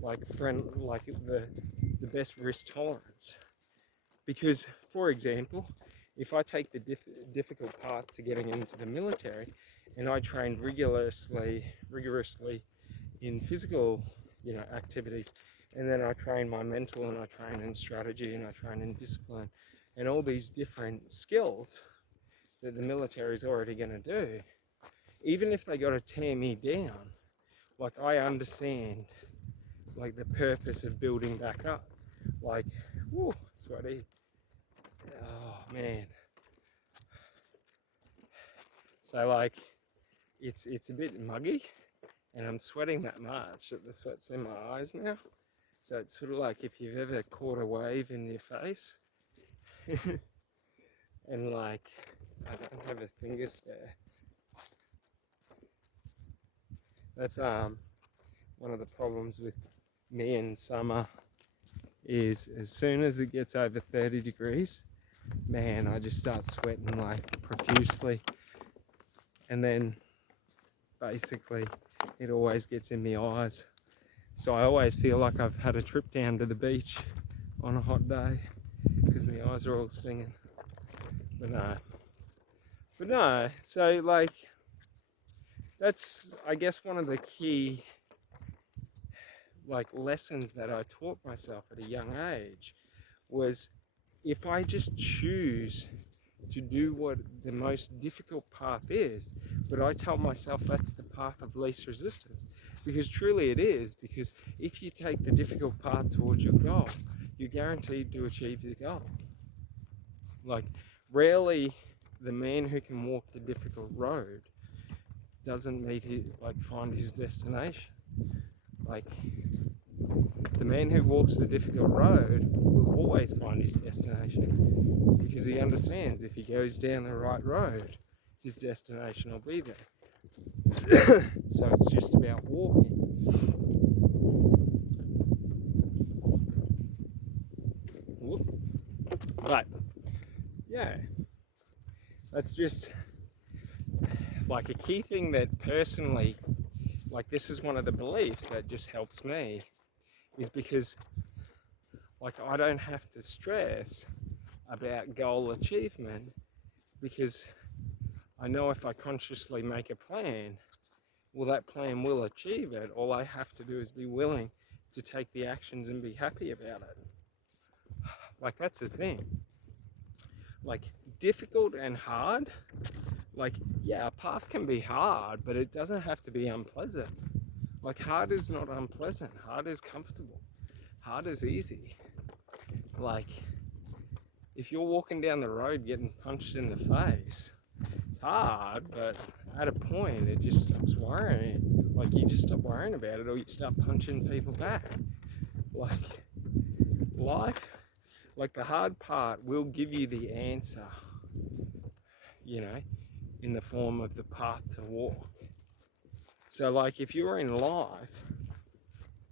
like the best risk tolerance. Because, for example, if I take the difficult path to getting into the military and I train rigorously in physical, activities, and then I train my mental, and I train in strategy, and I train in discipline, and all these different skills that the military is already going to do, even if they got to tear me down, like, I understand, like, the purpose of building back up. Like, whoo, sweaty. Oh man. So, like, it's a bit muggy, and I'm sweating that much that the sweat's in my eyes now. So it's sort of like if you've ever caught a wave in your face and, like, I don't have a finger spare. That's one of the problems with me in summer, is as soon as it gets over 30 degrees, man, I just start sweating, like, profusely. And then basically it always gets in my eyes. So I always feel like I've had a trip down to the beach on a hot day, because my eyes are all stinging. But no, so, like, that's, I guess, one of the key, like, lessons that I taught myself at a young age was, if I just choose to do what the most difficult path is, but I tell myself that's the path of least resistance, because truly it is, because if you take the difficult path towards your goal, you're guaranteed to achieve the goal. Like, rarely the man who can walk the difficult road doesn't find his destination. Like, the man who walks the difficult road will always find his destination, because he understands if he goes down the right road, his destination will be there. So it's just about walking. Whoop. But yeah, that's just like a key thing that personally, like this is one of the beliefs that just helps me, is because like I don't have to stress about goal achievement, because I know if I consciously make a plan, well, that plan will achieve it. All I have to do is be willing to take the actions and be happy about it. Like, that's the thing. Like, difficult and hard, like, yeah, a path can be hard, but it doesn't have to be unpleasant. Like, hard is not unpleasant. Hard is comfortable. Hard is easy. Like, if you're walking down the road getting punched in the face, it's hard, but at a point it just stops worrying. Like, you just stop worrying about it, or you start punching people back. Like, life, like the hard part will give you the answer, you know, in the form of the path to walk. So like if you're in life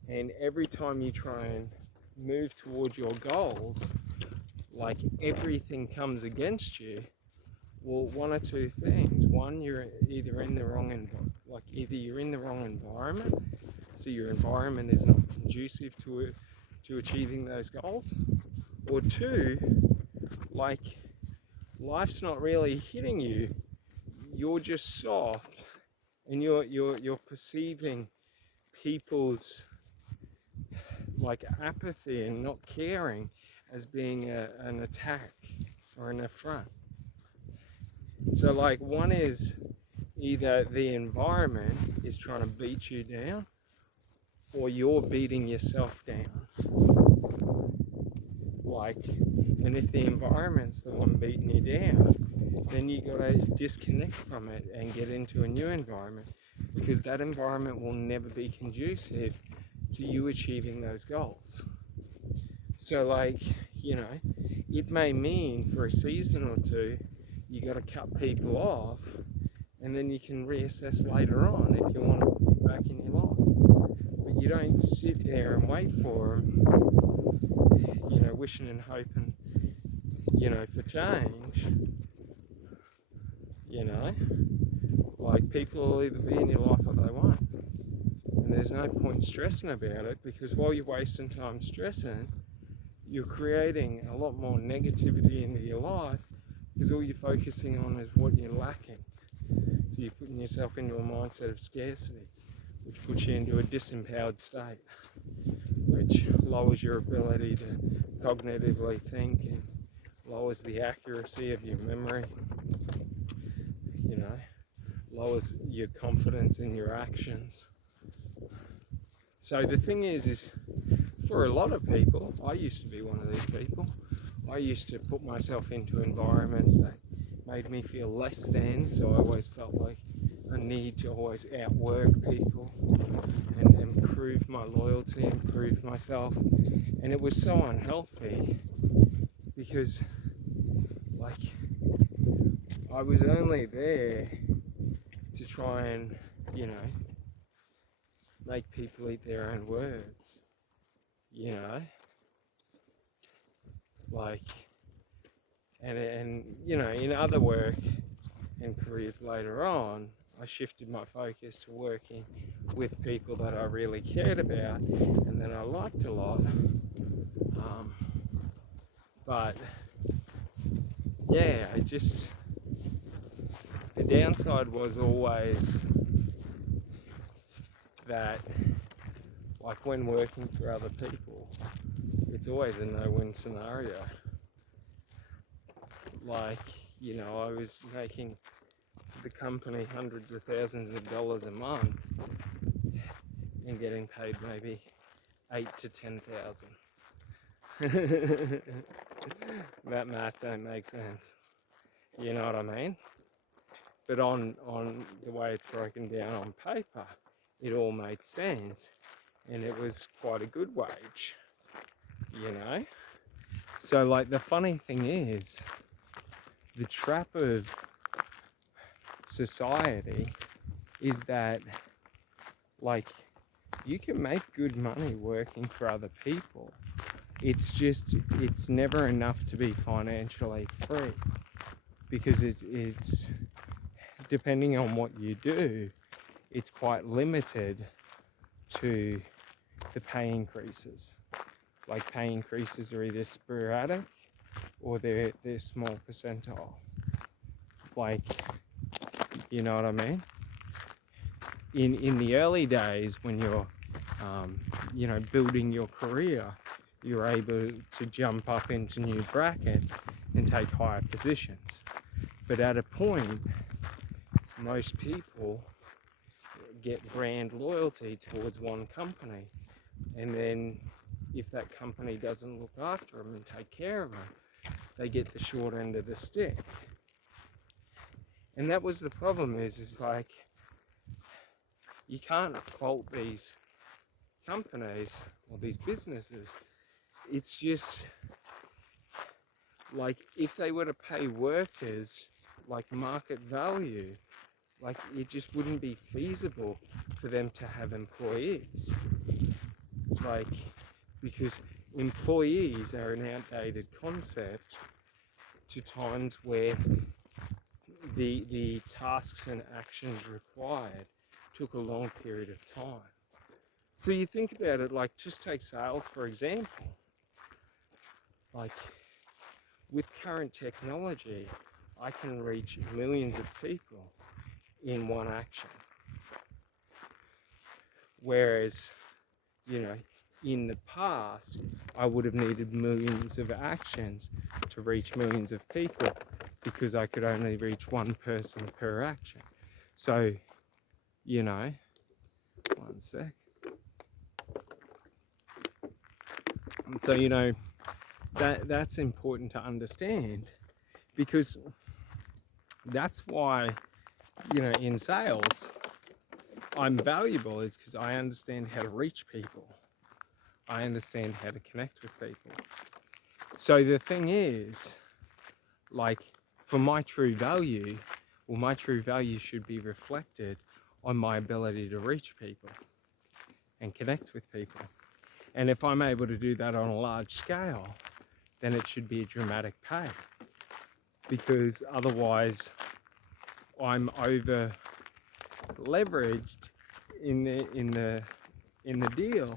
and every time you try and move towards your goals, like everything comes against you, well, one or two things. One, you're either in the wrong environment, so your environment is not conducive to achieving those goals, or two, like life's not really hitting you. You're just soft, and you're perceiving people's like apathy and not caring as being an attack or an affront. So like one is either the environment is trying to beat you down, or you're beating yourself down. Like, and if the environment's the one beating you down, then you gotta disconnect from it and get into a new environment, because that environment will never be conducive to you achieving those goals. So like, you know, it may mean for a season or two you got to cut people off, and then you can reassess later on if you want to put back in your life. But you don't sit there and wait for them, you know, wishing and hoping, you know, for change. You know, like people will either be in your life or they won't. And there's no point stressing about it, because while you're wasting time stressing, you're creating a lot more negativity into your life, because all you're focusing on is what you're lacking. So you're putting yourself into a mindset of scarcity, which puts you into a disempowered state, which lowers your ability to cognitively think and lowers the accuracy of your memory, you know, lowers your confidence in your actions. So the thing is for a lot of people, I used to be one of these people. I used to put myself into environments that made me feel less than, so I always felt like a need to always outwork people and improve my loyalty, improve myself. And it was so unhealthy, because like I was only there to try and, you know, make people eat their own words, you know, like, and you know, in other work and careers later on, I shifted my focus to working with people that I really cared about and that I liked a lot. But yeah, the downside was always that, like when working for other people, it's always a no-win scenario. Like, you know, I was making the company hundreds of thousands of dollars a month and getting paid maybe 8 to 10,000. That math don't make sense. You know what I mean? But on the way it's broken down on paper, it all made sense, and it was quite a good wage, you know? So like the funny thing is, the trap of society is that like you can make good money working for other people. It's just, it's never enough to be financially free, because it's depending on what you do, it's quite limited to the pay increases. Like, pay increases are either sporadic or they're small percentile. Like, you know what I mean? In the early days when you're building your career, you're able to jump up into new brackets and take higher positions. But at a point, most people get brand loyalty towards one company, and then if that company doesn't look after them and take care of them, they get the short end of the stick. And that was the problem, is like, you can't fault these companies or these businesses. It's just like, if they were to pay workers like market value, like, it just wouldn't be feasible for them to have employees. Like, because employees are an outdated concept to times where the tasks and actions required took a long period of time. So you think about it, like, just take sales for example. Like, with current technology, I can reach millions of people in one action. Whereas, in the past, I would have needed millions of actions to reach millions of people, because I could only reach one person per action. So, one sec. So, that's important to understand, because that's why, in sales, I'm valuable, is because I understand how to reach people. I understand how to connect with people. So the thing is, like, for my true value, my true value should be reflected on my ability to reach people and connect with people. And if I'm able to do that on a large scale, then it should be a dramatic pay, because otherwise I'm over leveraged in the deal,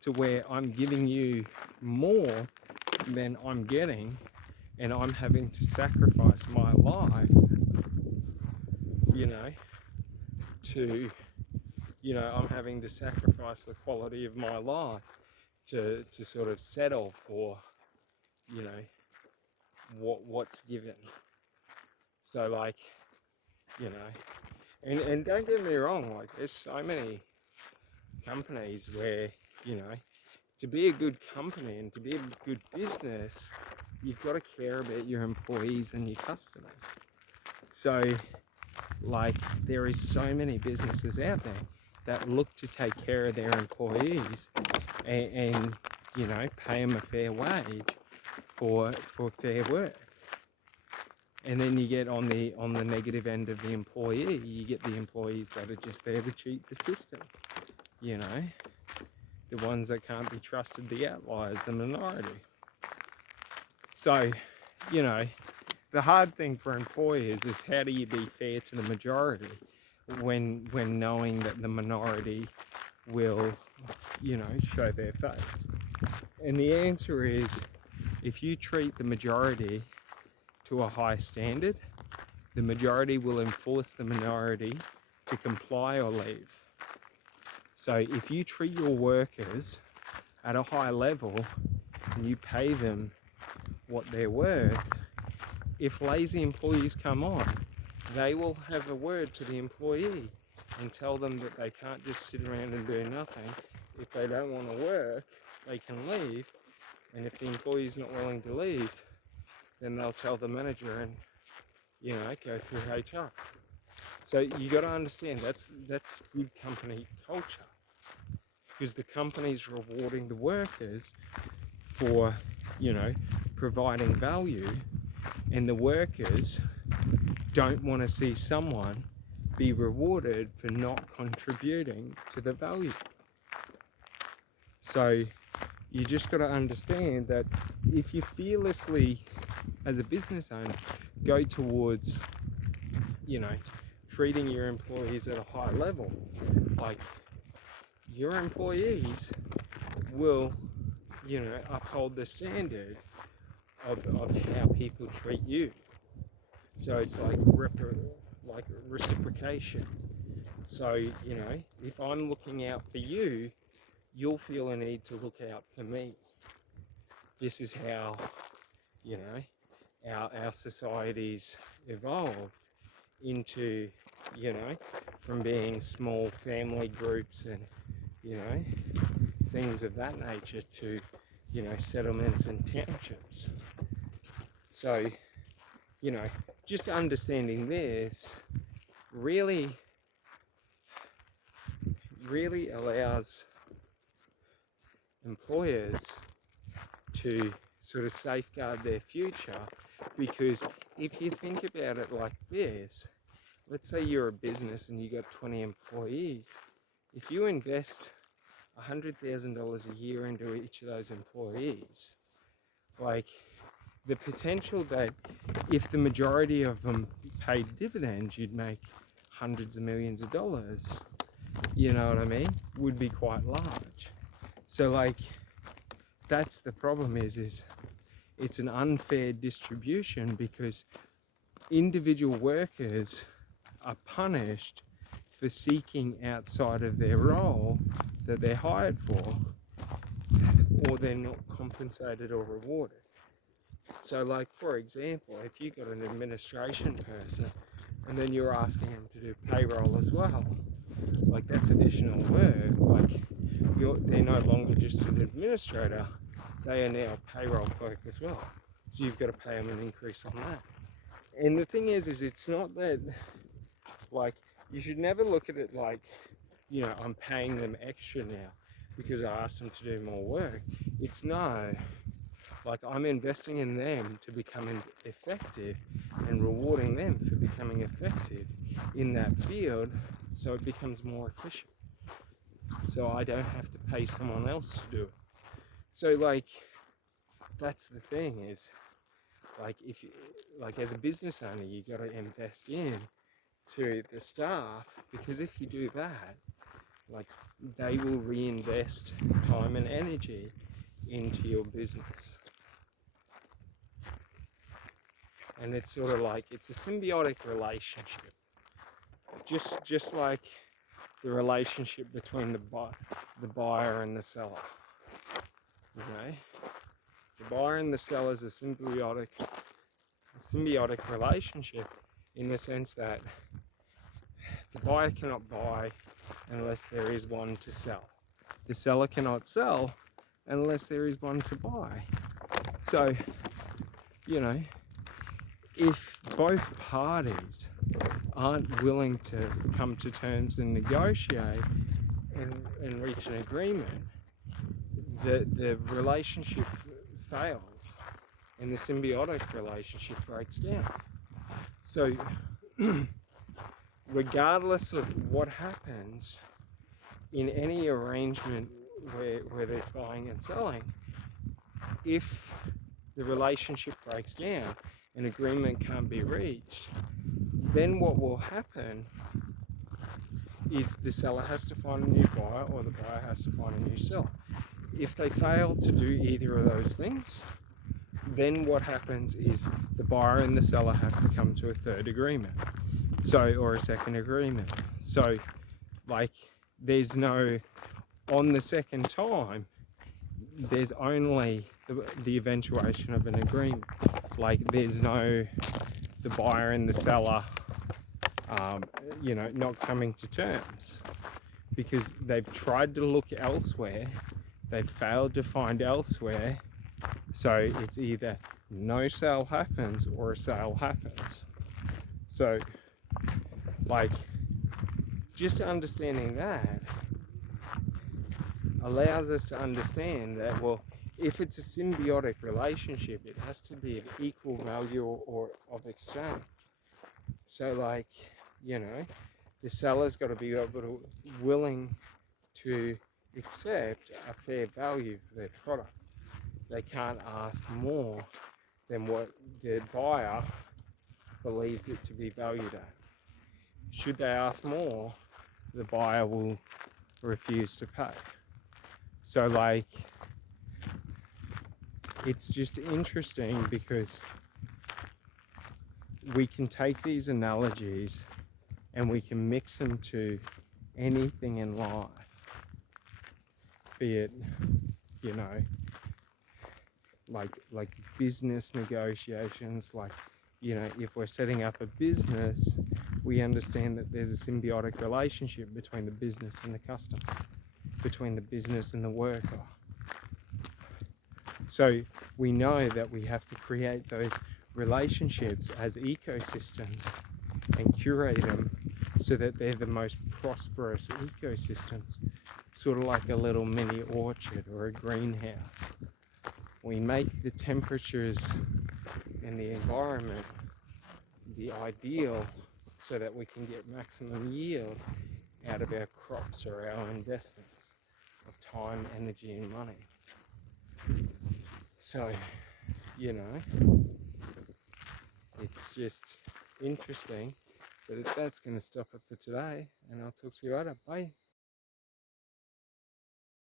to where I'm giving you more than I'm getting, and I'm having to sacrifice my life, I'm having to sacrifice the quality of my life to sort of settle for, what's given. So, like, and don't get me wrong, like, there's so many companies where, to be a good company and to be a good business, you've got to care about your employees and your customers. So, like, there is so many businesses out there that look to take care of their employees and pay them a fair wage for fair work. And then you get on the negative end of the employee, you get the employees that are just there to cheat the system. The ones that can't be trusted, the outliers, the minority. So, the hard thing for employers is, how do you be fair to the majority when knowing that the minority will, show their face? And the answer is, if you treat the majority to a high standard, the majority will enforce the minority to comply or leave. So if you treat your workers at a high level and you pay them what they're worth, if lazy employees come on, they will have a word to the employee and tell them that they can't just sit around and do nothing. If they don't want to work, they can leave. And if the employee's not willing to leave, then they'll tell the manager and, go through HR. So you got to understand, that's good company culture, because the company's rewarding the workers for, providing value, and the workers don't want to see someone be rewarded for not contributing to the value. So you just got to understand that if you fearlessly, as a business owner, go towards, treating your employees at a high level. Like, your employees will, uphold the standard of how people treat you. So it's like reciprocation. So, if I'm looking out for you, you'll feel a need to look out for me. This is how, our societies evolved into, from being small family groups and, things of that nature to, settlements and townships. So, just understanding this really allows employers to sort of safeguard their future, because if you think about it like this, let's say you're a business and you got 20 employees. If you invest $100,000 a year into each of those employees, like, the potential that if the majority of them paid dividends, you'd make hundreds of millions of dollars, you know what I mean, would be quite large. So, like, that's the problem is it's an unfair distribution, because individual workers are punished for seeking outside of their role that they're hired for, or they're not compensated or rewarded. So, like, for example, if you got an administration person and then you're asking them to do payroll as well, like, that's additional work. Like, they're no longer just an administrator, they are now a payroll clerk as well. So you've got to pay them an increase on that. And the thing is it's not that, like, you should never look at it like, I'm paying them extra now because I asked them to do more work. It's no, like, I'm investing in them to become effective and rewarding them for becoming effective in that field, so it becomes more efficient. So I don't have to pay someone else to do it. So, like, that's the thing is, like, if you, like, as a business owner, you got to invest in to the staff, because if you do that, like, they will reinvest time and energy into your business. And it's sort of like, it's a symbiotic relationship, just like the relationship between the buyer and the seller. The buyer and the seller is a symbiotic relationship, in the sense that the buyer cannot buy unless there is one to sell. The seller cannot sell unless there is one to buy. So, if both parties aren't willing to come to terms and negotiate and reach an agreement, the relationship fails and the symbiotic relationship breaks down. So regardless of what happens in any arrangement where they're buying and selling, if the relationship breaks down and agreement can't be reached, then what will happen is the seller has to find a new buyer, or the buyer has to find a new seller. If they fail to do either of those things, then what happens is the buyer and the seller have to come to a third agreement, or a second agreement. So, like, there's no, on the second time, there's only the eventuation of an agreement. Like, there's no the buyer and the seller not coming to terms, because they've tried to look elsewhere, they've failed to find elsewhere. So it's either no sale happens or a sale happens. So, like, just understanding that allows us to understand that, well, if it's a symbiotic relationship, it has to be of equal value or of exchange. So, like, the seller's got to be willing to accept a fair value for their product. They can't ask more than what the buyer believes it to be valued at. should they ask more, the buyer will refuse to pay. So like, it's just interesting because we can take these analogies and we can mix them to anything in life, be it, you know, like business negotiations. Like, you know, if we're setting up a business, we understand that there's a symbiotic relationship between the business and the customer, between the business and the worker. So we know that we have to create those relationships as ecosystems and curate them so that they're the most prosperous ecosystems, sort of like a little mini orchard or a greenhouse. We make the temperatures and the environment the ideal so that we can get maximum yield out of our crops or our investments of time, energy, and money. So, you know, it's just interesting. But that's going to stop it for today, and I'll talk to you later. Bye.